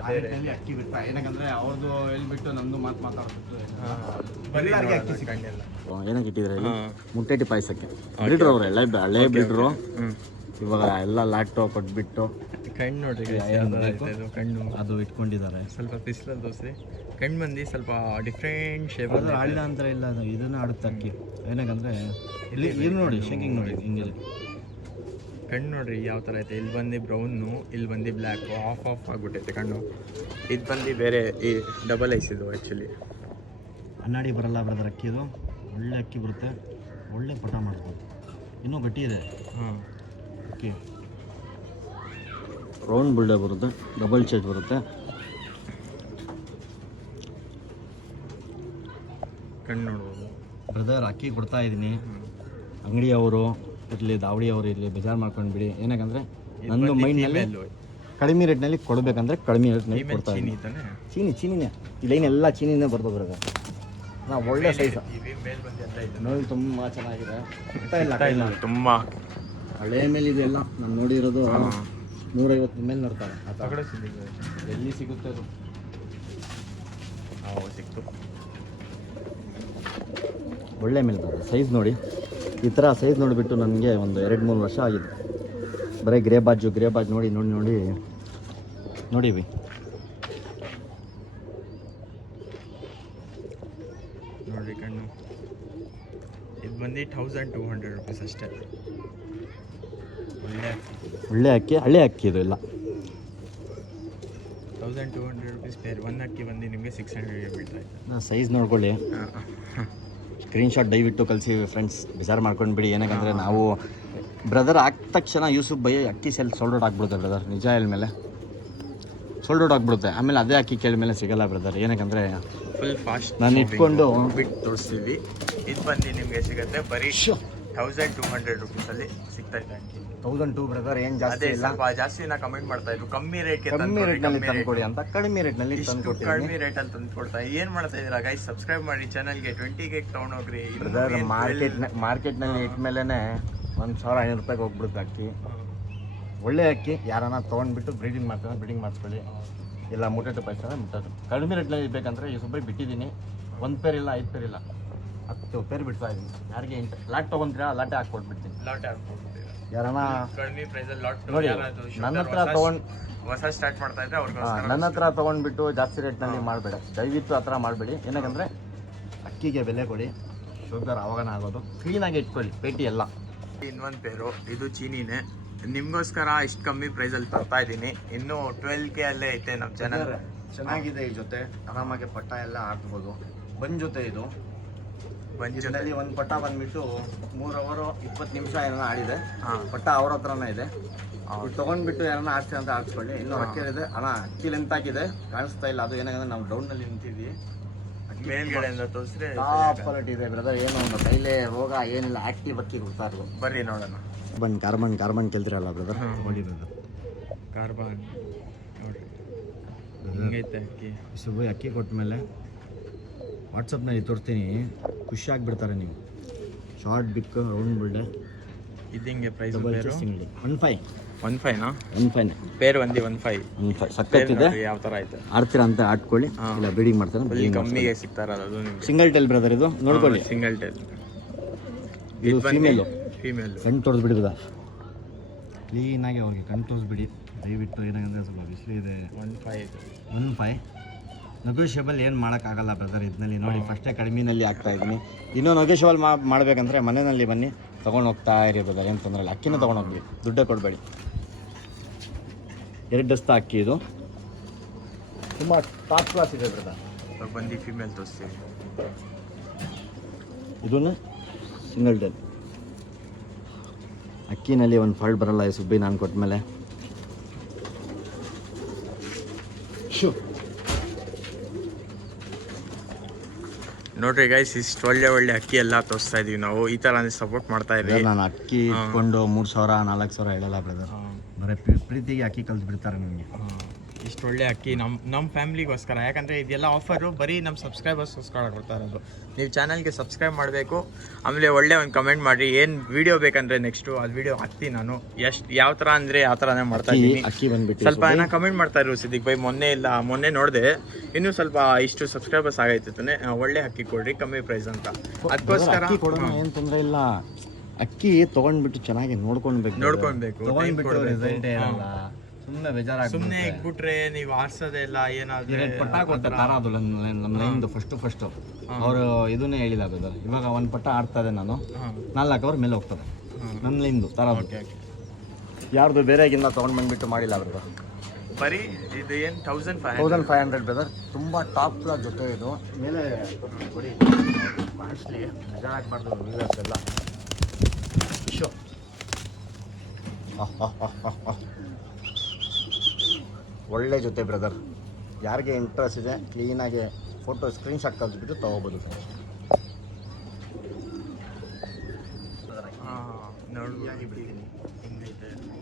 ಅದೇ ರೇಟಲ್ಲಿ ಅಕ್ಕಿ ಬಿಡ್ತಾ. ಏನಕ್ಕಂದ್ರೆ ಅವ್ರದ್ದು ಹೇಳ್ಬಿಟ್ಟು ನಮ್ಮದು ಮಾತಾಡ್ಬಿಟ್ಟು ಅಕ್ಕಿ ಸಿಕ್ಕಂಡಿಲ್ಲ. ಏನಕ್ಕೆ ಇಟ್ಟಿದ್ರೆ ಮುಟ್ಟೇಟಿ ಪಾಯಸಕ್ಕೆ ಬಿಡ್ರು ಅವ್ರು ಹಳೆ ಬಿಡ್ರು. ಇವಾಗ ಎಲ್ಲ ಲ್ಯಾಕ್ಟೋ ಕೊಟ್ಬಿಟ್ಟು ಕಣ್ಣು ನೋಡ್ರಿ ಕಣ್ಣು ಅದು ಇಟ್ಕೊಂಡಿದ್ದಾರೆ. ಸ್ವಲ್ಪ ಬಿಸಿಲಲ್ಲಿ ದೋಸೆ ಕಣ್ಣು ಮಂದಿ ಸ್ವಲ್ಪ ಡಿಫ್ರೆಂಟ್ ಶೇಪ್. ಆಡಿದ ಅಂತ ಇಲ್ಲ, ಅದು ಇದನ್ನ ಆಡುತ್ತೆ ಅಕ್ಕಿ. ಏನಕ್ಕಂದ್ರೆ ಇಲ್ಲಿ ಇದು ನೋಡಿ ಶೇಕಿಂಗ್ ನೋಡಿ ಹಿಂಗಿದೆ. ಕಣ್ಣು ನೋಡ್ರಿ ಯಾವ ಥರ ಐತೆ. ಇಲ್ಲಿ ಬಂದು ಬ್ರೌನು, ಇಲ್ಲಿ ಬಂದು ಬ್ಲ್ಯಾಕು, ಆಫ್ ಆಗಿಬಿಟ್ಟೈತೆ ಕಣ್ಣು. ಇದು ಬಂದು ಬೇರೆ ಈ ಡಬಲ್ ಐಸ್ ಇದು ಆ್ಯಕ್ಚುಲಿ. ಕಣ್ಣಾಡಿ ಬರಲ್ಲ ಬ್ರದರ್ ಅಕ್ಕಿ. ಇದು ಒಳ್ಳೆ ಅಕ್ಕಿ ಬರುತ್ತೆ, ಒಳ್ಳೆ ಪಟ ಮಾಡ್ಬೋದು. ಇನ್ನೂ ಗಟ್ಟಿ ಇದೆ ಅಕ್ಕಿ. ರೌಂಡ್ ಬುಲ್ಡೆ ಬರುತ್ತೆ, ಡಬಲ್ ಚೇಜ್ ಬರುತ್ತೆ. ಕಣ್ಣು ನೋಡ್ಬೋದು ಬ್ರದರ್. ಅಕ್ಕಿ ಕೊಡ್ತಾ ಇದ್ದೀನಿ. ಅಂಗಡಿಯವರು ಇರಲಿ, ದಾವಡಿಯವರು ಇರಲಿ, ಬೇಜಾರು ಮಾಡ್ಕೊಂಡು ಬಿಡಿ. ಏನಕ್ಕಂದ್ರೆ ನನ್ನ ಮೈಂಡ್ನಲ್ಲಿ ಕಡಿಮೆ ರೇಟ್ನಲ್ಲಿ ಕೊಡಬೇಕಂದ್ರೆ ಕಡಿಮೆ ರೇಟ್ನಲ್ಲಿ ಕೊಡ್ತಾ ಇದ್ದೀನಿ. ಚೀನಿನೇ ಈ ಲೈನ್ ಎಲ್ಲ ಚೀನಿನೇ ಬರ್ಬೋದು ಬ್ರದರ್. ನಾವು ಒಳ್ಳೆ ಸೈಜ್ ನೋಡಿ, ತುಂಬ ಚೆನ್ನಾಗಿದೆ. ಇಲ್ಲ ತುಂಬ ಹಳೆ ಮೇಲೆ ಇದೆಲ್ಲ ನಾನು ನೋಡಿರೋದು 150 ಮೇಲೆ ನೋಡ್ತಾರೆ. ಎಲ್ಲಿ ಸಿಗುತ್ತೆ ಅದು? ಸಿಕ್ತು. ಒಳ್ಳೆ ಮೇಲೆ ಬರುತ್ತೆ. ಸೈಜ್ ನೋಡಿ, ಈ ಥರ ಸೈಜ್ ನೋಡಿಬಿಟ್ಟು ನನಗೆ ಒಂದು 2-3 ವರ್ಷ ಆಗಿದೆ. ಬರೀ ಗ್ರೇ ಬಾಜ್ ನೋಡಿ ನೋಡಿವಿ. ನೋಡಿರಿ ಕಣ್ಣು. ಇದು ಬಂದು 1200 ರುಪೀಸ್ ಅಷ್ಟೇ. ಒಳ್ಳೆ ಅಕ್ಕಿ, ಹಳೆ ಅಕ್ಕಿ ಇದು ಎಲ್ಲ. 1200 ರುಪೀಸ್ ಪೇರ್. ಒಂದು ಅಕ್ಕಿ ಬಂದು ನಿಮಗೆ 600 ಬೀಳ್ತಾ ಇದೆ. ಸೈಜ್ ನೋಡ್ಕೊಳ್ಳಿ. ಸ್ಕ್ರೀನ್ಶಾಟ್ ದಯವಿಟ್ಟು ಕಳಿಸಿ ಫ್ರೆಂಡ್ಸ್, ಬೇಜಾರು ಮಾಡ್ಕೊಂಡ್ಬಿಡಿ. ಏನಕ್ಕಂದರೆ ನಾವು ಬ್ರದರ್ ಆಗಿದ ತಕ್ಷಣ ಯೂಸುಫ್ ಬೈ ಅಕ್ಕಿ ಸೆಲ್ ಸೋಲ್ಡ್ ಔಟ್ ಆಗ್ಬಿಡುತ್ತೆ ಬ್ರದರ್, ನಿಜ ಹೇಳ್ಮೇಲೆ ಸೋಲ್ಡ್ ಔಟ್ ಆಗ್ಬಿಡುತ್ತೆ. ಆಮೇಲೆ ಅದೇ ಅಕ್ಕಿ ಕೇಳಿದ್ಮೇಲೆ ಸಿಗಲ್ಲ ಬ್ರದರ್. ಏನಕ್ಕಂದ್ರೆ ಫುಲ್ ಫಾಸ್ಟ್ ನಾನು ಇಟ್ಕೊಂಡು ಬಿಟ್ಟು ತೋರಿಸ್ತೀವಿ. ಇದು ಬಂದು ನಿಮಗೆ ಸಿಗುತ್ತೆ ಬರೀ 1200 ರುಪೀಸಲ್ಲಿ ಸಿಗ್ತಾ ಇದೆ ಅಕ್ಕಿ. 1002 ಬ್ರದರ್, ಏನು ಜಾಸ್ತಿ ಅದೇ ಇಲ್ಲ. ಸ್ವಲ್ಪ ಜಾಸ್ತಿನ ಕಮೆಂಟ್ ಮಾಡ್ತಾ ಇದ್ರು ಕಮ್ಮಿ ರೇಟ್ಗೆ ಕಮ್ಮಿ ರೇಟ್ನಲ್ಲಿ ತಂದ್ಕೊಡಿ ಅಂತ. ಕಡಿಮೆ ರೇಟ್ನಲ್ಲಿ ಇಷ್ಟು ತಂದ್ಕೊಡ್ತೀನಿ ಕಡಿಮೆ ರೇಟಲ್ಲಿ ತಂದು ಕೊಡ್ತಾ ಏನು ಮಾಡ್ತಾ ಇದ್ದೀರಾ ಗೈಸ್? ಸಬ್ಸ್ಕ್ರೈಬ್ ಮಾಡಿ ಚಾನಲ್ಗೆ. 20K ತೊಗೊಂಡೋಗ್ರಿ. ಬ್ರದರ್ ಮಾರ್ಕೆಟ್ನಲ್ಲಿ ಇಟ್ಮೇಲೆ 1500 ರೂಪಾಯಿಗೆ ಹೋಗ್ಬಿಡುತ್ತೆ ಅಕ್ಕಿ. ಒಳ್ಳೆ ಅಕ್ಕಿ ಯಾರನ್ನ ತೊಗೊಂಡ್ಬಿಟ್ಟು ಬ್ರೀಡಿಂಗ್ ಮಾಡ್ತಾರೆ, ಬ್ರೀಡಿಂಗ್ ಮಾಡಿಸ್ಕೊಳ್ಳಿ. ಇಲ್ಲ ಮುಟ್ಟಟ್ಟು ಪೈಸೆ ಮುಟ್ಟಟ್ಟು. ಕಡಿಮೆ ರೇಟ್ನಲ್ಲಿ ಬೇಕಂದ್ರೆ ಈ ಸುಬ್ಬರಿ ಬಿಟ್ಟಿದ್ದೀನಿ. 1 ಪೇರ್ ಇಲ್ಲ, 5 ಪೇರ್ ಇಲ್ಲ, 10 ಪೇರ್ ಬಿಡ್ತಾ ಇದ್ದೀನಿ. ಯಾರಿಗೆ ಲಾಟ್ ತೊಗೊಂತೀರಾ ಲಾಟೆ ಹಾಕ್ಕೊಟ್ಬಿಡ್ತೀನಿ. ಲಾಟ್ ಹಾಕ್ಕೊಡ್ತೀರಾ? ಯಾರನ್ನ ಕಡಿಮೆ ಪ್ರೈಸಲ್ಲಿ ಲಾಟ್ ನೋಡಿ ನನ್ನ ಹತ್ರ ತೊಗೊಂಡು ಹೊಸ ಸ್ಟಾರ್ಟ್ ಮಾಡ್ತಾ ಇದ್ರೆ ಅವ್ರಿಗೆ ನನ್ನ ಹತ್ರ ತೊಗೊಂಡ್ಬಿಟ್ಟು ಜಾಸ್ತಿ ರೇಟ್ನಲ್ಲಿ ಮಾಡಬೇಡ, ದಯವಿಟ್ಟು ಆ ಥರ ಮಾಡಬೇಡಿ. ಏನಕ್ಕಂದರೆ ಅಕ್ಕಿಗೆ ಬೆಲೆ ಕೊಡಿ, ಶುಗರ್ ಅವಾಗನ ಆಗೋದು. ಕ್ಲೀನಾಗಿ ಇಟ್ಕೊಳ್ಳಿ ಪೇಟಿ ಎಲ್ಲ. ಇನ್ನೊಂದು ಪೇರು ಇದು ಚೀನಿನೇ, ನಿಮಗೋಸ್ಕರ ಇಷ್ಟು ಕಮ್ಮಿ ಪ್ರೈಸಲ್ಲಿ ತರ್ತಾ ಇದ್ದೀನಿ. ಇನ್ನೂ 12K ಅಲ್ಲೇ ಐತೆ ನಮ್ಮ ಚಾನಲ್. ಚೆನ್ನಾಗಿದೆ ಈ ಜೊತೆ, ಆರಾಮಾಗಿ ಪಟ್ಟ ಎಲ್ಲ ಹಾಕ್ಬೋದು. ಬಂದ್ ಜೊತೆ ಇದು ಬಂಜಿನಲ್ಲಿ ಒಂದು ಪಟ್ಟ ಬಂದ್ಬಿಟ್ಟು 3 ಅವರ್ 20 ನಿಮಿಷ ಏನೋ ಆಡಿದೆ. ಪಟ್ಟ ಅವ್ರ ಹತ್ರನೇ ಇದೆ. ಇದು ತೊಗೊಂಡ್ಬಿಟ್ಟು ಏನೋ ಆಡ್ತೀವಿ ಅಂತ ಆಡಿಸ್ಕೊಳ್ಳಿ. ಇನ್ನೂ ಅಕ್ಕಿಲಿದೆ ಅಣ್ಣ, ಅಕ್ಕಿ ಲೆಂತ್ ಆಗಿದೆ, ಕಾಣಿಸ್ತಾ ಇಲ್ಲ. ಅದು ಏನಂದ್ರೆ ನಾವು ಡೌನ್ನಲ್ಲಿ ನಿಂತಿದ್ವಿ. ಮೇಲ್ಗಡೆಯಿಂದ ತೋರಿಸ್ರೆ ಕ್ವಾಲಿಟಿ ಇದೆ ಬ್ರದರ್. ಏನು ಒಂದು ಕೈಲೇ ರೋಗ ಏನಿಲ್ಲ, ಆಕ್ಟಿವ್ ಅಕ್ಕಿ ಕೊಡ್ತಾ ಇರೋದು. ಬರ್ರಿ ನೋಡೋಣ. ಕಾರ್ಬನ್ ಕೇಳ್ತಿರಲ್ಲ ಬ್ರದರ್, ತಗೊಳ್ಳಿ ಬ್ರದರ್. ಕಾರ್ಬನ್ ನೋಡ್ರಿ ಹಿಂಗೈತೆ ಅಕ್ಕಿ. ಸುಬ್ಬ ಅಕ್ಕಿ ಕೊಟ್ಟ ಮೇಲೆ ವಾಟ್ಸಪ್ನಲ್ಲಿ ತೋರಿಸ್ತೀನಿ, ಖುಷಿ ಆಗಿಬಿಡ್ತಾರೆ ನೀವು. ಶಾರ್ಟ್ ಬಿಕ್ ರೌಂಡ್ ಬಿಲ್ಡೆ ಇದು ಹಿಂಗೆ ಪ್ರೈಸ್ ಸಿಂಗಡಿ 15 15ನಾ? 15 ಪೇರ್ 15 ಸಕ್ಕತ್ತಿದೆ. ಯಾವ ಥರ ಐತೆ ಆಡ್ತೀರಾ ಅಂತ ಆಡ್ಕೊಳ್ಳಿ, ಇಲ್ಲ ಬ್ರೀಡಿಂಗ್ ಮಾಡ್ತಾರೆ. ಫುಲ್ ಕಮ್ಮಿಗೆ ಸಿಗ್ತಾರಲ್ಲ ಅದು ನಿಮಗೆ. ಸಿಂಗಲ್ ಟೈಲ್ ಬ್ರದರ್, ಇದು ನೋಡ್ಕೊಳ್ಳಿ. ಸಿಂಗಲ್ ಟೈಲ್ ಇದು ಫೀಮೇಲು. ಫೀಮೇಲ್ ಕಣ್ಣು ತೋರಿಸ್ಬಿಡಿ ಬ್ರದರ್, ಕ್ಲೀನಾಗಿ ಅವ್ರಿಗೆ ಕಣ್ಣು ತೋರಿಸ್ಬಿಡಿ ದಯವಿಟ್ಟು. ಏನಾಗಂದರೆ ಸ್ವಲ್ಪ ಬಿಸಿಲು ಇದೆ. 15 ನೆಗೋಷಿಯಬಲ್ ಏನು ಮಾಡೋಕ್ಕಾಗಲ್ಲ ಬ್ರದರ್ ಇದರಲ್ಲಿ. ನೋಡಿ ಫಸ್ಟೇ ಕಡಿಮೆನಲ್ಲಿ ಆಗ್ತಾಯಿದ್ದೀನಿ. ಇನ್ನೂ ನೆಗೋಷಿಯಬಲ್ ಮಾಡಬೇಕಂದ್ರೆ ಮನೆಯಲ್ಲಿ ಬನ್ನಿ ತೊಗೊಂಡು ಹೋಗ್ತಾ ಇರಿ ಬ್ರದರ್, ಏನು ತೊಂದರೆ ಇಲ್ಲ. ಅಕ್ಕಿನೂ ತೊಗೊಂಡೋಗ್ಲಿ, ದುಡ್ಡೇ ಕೊಡಬೇಡಿ. 2 ದಸ್ತ ಅಕ್ಕಿ ಇದು, ತುಂಬ ಟಾಪ್ ಕ್ಲಾಸ್ ಇದೆ ಬ್ರದರ್. ಬಂದು ಫೀಮೇಲ್ ತೋರಿಸ್ತೀವಿ. ಇದನ್ನು ಸಿಂಗಲ್ ಟೈಲ್ ಅಕ್ಕಿನಲ್ಲಿ ಒಂದು ಫಾಲ್ಟ್ ಬರಲ್ಲ ಈ ಸುಬ್ಬಿ ನಾನು ಕೊಟ್ಟ ಮೇಲೆ. ನೋಡ್ರಿ ಗೈಸ್, ಇಷ್ಟು ಒಳ್ಳೆ ಅಕ್ಕಿ ಎಲ್ಲ ತೋರಿಸ್ತಾ ಇದೀವಿ ನಾವು. ಈ ಥರ ಸಪೋರ್ಟ್ ಮಾಡ್ತಾ ಇದ್ದೀವಿ. ನಾನು ಅಕ್ಕಿ ಇಟ್ಕೊಂಡು 3000 4000 ಹೇಳಲ್ಲ ಬ್ರದರ್. ಬರೀ ಪ್ರೀತಿಗೆ ಅಕ್ಕಿ ಕಲ್ತು ಬಿಡ್ತಾರೆ ನನಗೆ. ಇಷ್ಟು ಒಳ್ಳೆ ಅಕ್ಕಿ ನಮ್ಮ ಫ್ಯಾಮ್ಲಿಗೋಸ್ಕರ. ಯಾಕಂದರೆ ಇದೆಲ್ಲ ಆಫರು ಬರೀ ನಮ್ಮ ಸಬ್ಸ್ಕ್ರೈಬರ್ಸ್ಗೋಸ್ಕರ ಕೊಡ್ತಾ ಇರೋದು. ನೀವು ಚಾನಲ್ಗೆ ಸಬ್ಸ್ಕ್ರೈಬ್ ಮಾಡಬೇಕು. ಆಮೇಲೆ ಒಳ್ಳೆ ಒಂದು ಕಮೆಂಟ್ ಮಾಡಿರಿ, ಏನು ವೀಡಿಯೋ ಬೇಕಂದರೆ ನೆಕ್ಸ್ಟು ಅದು ವೀಡಿಯೋ ಹಾಕ್ತೀನಿ ನಾನು. ಯಾವ ಥರ ಅಂದರೆ ಯಾವ ಥರನೇ ಮಾಡ್ತಾ ಇದ್ದೀನಿ. ಅಕ್ಕಿ ಬಂದುಬಿಟ್ಟು ಸ್ವಲ್ಪ ಏನೋ ಕಮೆಂಟ್ ಮಾಡ್ತಾ ಇರು ಸಿದ್ದಿಕ್ ಬೈ. ಮೊನ್ನೆ ನೋಡಿದೆ, ಇನ್ನೂ ಸ್ವಲ್ಪ ಇಷ್ಟು ಸಬ್ಸ್ಕ್ರೈಬರ್ಸ್ ಆಗೈತೆ, ಒಳ್ಳೆ ಅಕ್ಕಿ ಕೊಡ್ರಿ ಕಮ್ಮಿ ಪ್ರೈಸ್ ಅಂತ. ಅದಕ್ಕೋಸ್ಕರ ಏನು ತೊಂದರೆ ಇಲ್ಲ. ಅಕ್ಕಿ ತೊಗೊಂಡ್ಬಿಟ್ಟು ಚೆನ್ನಾಗಿ ನೋಡ್ಕೊಳ್ಬೇಕು. ತೊಗೊಂಡ್ಬಿಟ್ಟು ರಿಸಲ್ಟ್ ಏನಲ್ಲ, ಸುಮ್ಮನೆ ಬೇಜಾರಾಗಿ ಸುಮ್ಮನೆ ಇಟ್ಬಿಟ್ರೆ ನೀವು ಆರ್ಸೋದೇ ಇಲ್ಲ. ಏನಾದರೂ ಪಟ್ಟ ಕೊಡ್ತಾರೆ ತಾರ, ಅದು ನಮ್ಮ ಲೈನ್ದು ಫಸ್ಟು ಅವರು ಇದನ್ನೇ ಹೇಳಿಲ್ಲ ಬ್ರದರ್. ಇವಾಗ ಒಂದು ಪಟ್ಟ ಆಡ್ತಾ ಇದೆ ನಾನು, 4 ಅವರ್ ಮೇಲೆ ಹೋಗ್ತದೆ ನನ್ನ ಲೈನ್ದು ತರ. ಯಾರ್ದು ಬೇರೆಗಿಂದ ತೊಗೊಂಡು ಬಂದುಬಿಟ್ಟು ಮಾಡಿಲ್ಲ ಬ್ರದರ್. ಬರೀ ಇದು ಏನು 1500 ಬ್ರದರ್. ತುಂಬ ಟಾಪ್ ಕ್ಲಾಸ್ ಜೊತೆ ಇದು. ಮೇಲೆ ಕೊಡಿ ಕಾಸ್ಟ್ಲಿ, ಬೇಜಾರಾಗಬಾರ್ದು ವ್ಯೂವರ್ಸ್ ಎಲ್ಲ. ಶೋ ಒಳ್ಳೆ ಜೊತೆ ಬ್ರದರ್. ಯಾರಿಗೆ ಇಂಟ್ರೆಸ್ಟ್ ಇದೆ ಕ್ಲೀನಾಗಿ ಫೋಟೋ ಸ್ಕ್ರೀನ್ಶಾಟ್ ಕಲ್ಸ್ಬಿಟ್ಟು ತೊಗೋಬೋದು ಸರ್.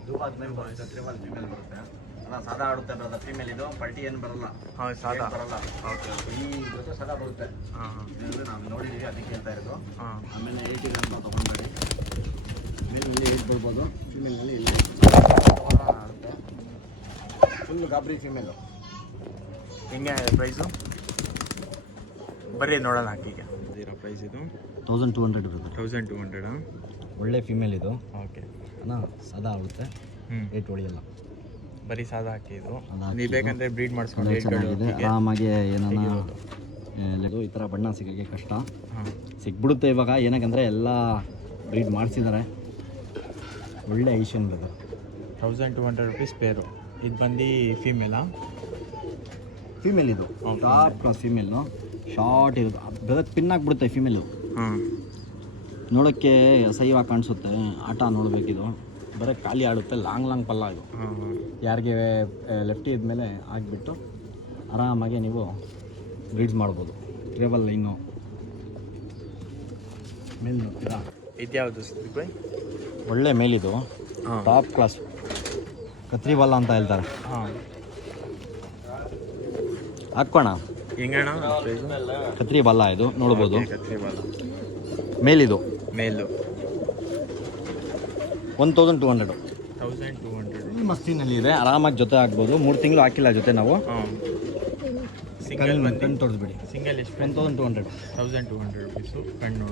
ಇದು ಆದ್ಮೇಲೆ ಬರುತ್ತೆ, ತ್ರಿಬಲ್ ಫೀಮೇಲ್ ಬರುತ್ತೆ. ಸಾದಾ ಆಡುತ್ತೆ ಬ್ರದರ್. ಫೀಮೇಲ್ ಇದು ಪಲ್ಟಿ ಏನು ಬರಲ್ಲ. ಸಾದಾ ಬರಲ್ಲ. ಈ ಜೊತೆ ಸಾದಾ ಬರುತ್ತೆ. ಇದರಲ್ಲಿ ನಾವು ನೋಡಿದ್ದೀವಿ, ಅದಕ್ಕೆ ಹೇಳ್ತಾ ಇರೋದು. ಆಮೇಲೆ 80 ಅಂತ ತೊಗೊಂಡ್ಬೇಡಿ. ಮೇಲ್ನಲ್ಲಿ 8 ಬರ್ಬೋದು, ಫೀಮೇಲ್ನಲ್ಲಿ ಇಲ್ಲಿ ಆಡುತ್ತೆ. ಫುಲ್ ಗಾಬರಿ ಫೀಮೇಲು. ಹೆಂಗೆ ಪ್ರೈಸು? ಬರ್ರಿ ನೋಡೋಣ ಅಕ್ಕಿಗೆ. ಇದರ ಪ್ರೈಸ್ ಇದು 1200 ಬ್ರದರ್. 1200. ಒಳ್ಳೆ ಫೀಮೇಲ್ ಇದು. ಓಕೆ ಅಣ್ಣ ಸಾದಾ ಆಗುತ್ತೆ, 8 ಹೊಡಿಯಲ್ಲ. ಬರೀ ಸಾದಾ ಅಕ್ಕಿ ಇದು. ನೀವು ಬೇಕಂದ್ರೆ ಬ್ರೀಡ್ ಮಾಡಿಸ್ಕೊಂಡು ಚೆನ್ನಾಗಿದೆ. ಆರಾಮಾಗಿ ಏನಾನ ಈ ಥರ ಬಣ್ಣ ಸಿಗೋಕ್ಕೆ ಕಷ್ಟ, ಸಿಕ್ಬಿಡುತ್ತೆ ಇವಾಗ. ಏನಕ್ಕಂದರೆ ಎಲ್ಲ ಬ್ರೀಡ್ ಮಾಡಿಸಿದ್ದಾರೆ. ಒಳ್ಳೆ ಐಷನ್ ಬ್ರದರ್. 1200 ರುಪೀಸ್ ಪೇರು. ಇದು ಬಂದು ಫೀಮೇಲಾ? ಫೀಮೇಲ್ ಇದು ಟಾಪ್ ಕ್ಲಾಸ್ ಫೀಮೇಲು. ಶಾರ್ಟ್ ಇರುತ್ತೆ ಬ್ರದರ್, ಪಿನ್ ಆಗಿಬಿಡುತ್ತೆ ಫೀಮೇಲು. ಹಾಂ ನೋಡೋಕ್ಕೆ ಅಸಹ್ಯವಾಗಿ ಕಾಣಿಸುತ್ತೆ. ಆಟ ನೋಡಬೇಕಿದು, ಬರೀ ಖಾಲಿ ಆಡುತ್ತೆ. ಲಾಂಗ್ ಪಲ್ಲ ಇದು. ಹಾಂ ಹಾಂ ಯಾರಿಗೆ ಲೆಫ್ಟಿ ಇದ್ಮೇಲೆ ಆಗಿಬಿಟ್ಟು ಆರಾಮಾಗಿ ನೀವು ಬ್ರೀಡ್ಸ್ ಮಾಡ್ಬೋದು. ಟ್ರೇಬಲ್ ಲೈನು ಮೇಲ್ ನೋಡ್ತೀರಾ, ಇದ್ಯಾವುದು ಸುದೀಪ್ ಭಾಯ್? ಒಳ್ಳೆ ಮೇಲಿದು, ಹಾಂ ಟಾಪ್ ಕ್ಲಾಸ್ ಕತ್ರಿ ಬಲ್ಲ ಅಂತ ಹೇಳ್ತಾರೆ. ಹಾಂ ಹಾಕೋಣ, ಹೆಂಗಣ್ಣ ಕತ್ರಿ ಬಲ್ಲ ಇದು ನೋಡ್ಬೋದು. ಕತ್ರಿ ಬಾಲ ಮೇಲಿದು ಮೇಲು 1200. 1200. ಮಸ್ತಿನಲ್ಲಿ ಇದೆ, ಆರಾಮಾಗಿ ಜೊತೆ ಆಗ್ಬೋದು. 3 ತಿಂಗಳು ಹಾಕಿಲ್ಲ ಜೊತೆ ನಾವು. ಹಾಂ ಸಿಂಗಲ್ ಬಂದು ಕಣ್ಣು ತೋರಿಸ್ಬಿಡಿ. ಸಿಂಗಲ್ ಎಷ್ಟು? 1200. 1200 ರುಪೀಸು ಕಣ್ಣು.